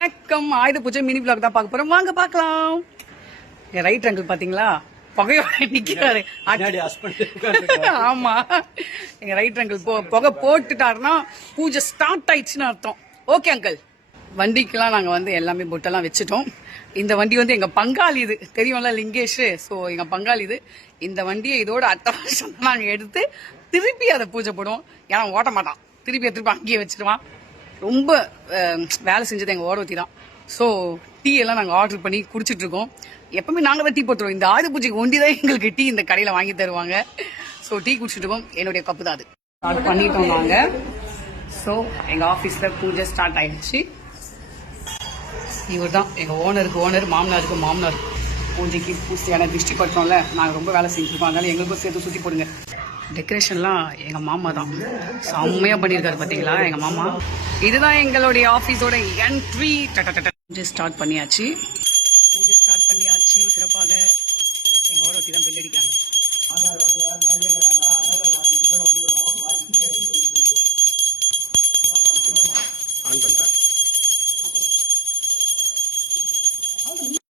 வணக்கம். ஆயுத பூஜை மினி vlog தான் பார்க்க போறோம். வாங்க பார்க்கலாம். என் ரைட் ஆங்கிள் பாத்தீங்களா, புகையோட நிக்கிறாரு. ஆமா, எங்க ரைட் ஆங்கிள் புகை போட்டுட்டாருன்னா பூஜை ஸ்டார்ட் ஆயிடுச்சுன்னு அர்த்தம். ஓகே அங்கிள், வண்டிக்கெல்லாம் நாங்க எல்லாமே பொட்டெல்லாம் வச்சுட்டோம். இந்த வண்டி எங்க பங்காளி, இது தெரியும்ல லிங்கேஷ். ஸோ எங்க பங்காளி இது. இந்த வண்டியை இதோட அடுத்த வருஷம் நாங்க எடுத்து திருப்பி அதை பூஜை போடுவோம். ஏன்னா ஓட்ட மாட்டான், திருப்பி அங்கேயே வச்சிருவான். ரொம்ப வேலை செஞ்சது எங்கள் ஓரவத்தி தான். ஸோ டீ எல்லாம் நாங்கள் ஆர்டர் பண்ணி குடிச்சிட்டு இருக்கோம். எப்பவுமே நாங்கள் தான் டீ போட்டுருவோம். இந்த ஆயுத பூஜைக்கு ஒண்டி தான் எங்களுக்கு டீ இந்த கடையில் வாங்கி தருவாங்க. ஸோ டீ குடிச்சிட்டு இருக்கோம். என்னுடைய கப்பு தான் அது. ஸ்டார்ட் பண்ணிட்டோம் நாங்கள். ஸோ எங்கள் ஆஃபீஸில் பூஜை ஸ்டார்ட் ஆயிடுச்சு. இவர் தான் எங்கள் ஓனர், மாமனார் பூஜைக்கு பூசையான திருஷ்டி பட்டோம்ல. நாங்கள் ரொம்ப வேலை செஞ்சுருக்கோம், அதனால எங்களுக்கும் சேர்த்து சுற்றி போடுங்க. டெக்கரேஷன்லாம் எங்கள் மாமா தான் செம்மையாக பண்ணியிருக்காரு பார்த்தீங்களா எங்கள் மாமா. இதுதான் எங்களுடைய ஆஃபீஸோட என்ட்ரி. ஸ்டார்ட் பண்ணியாச்சு.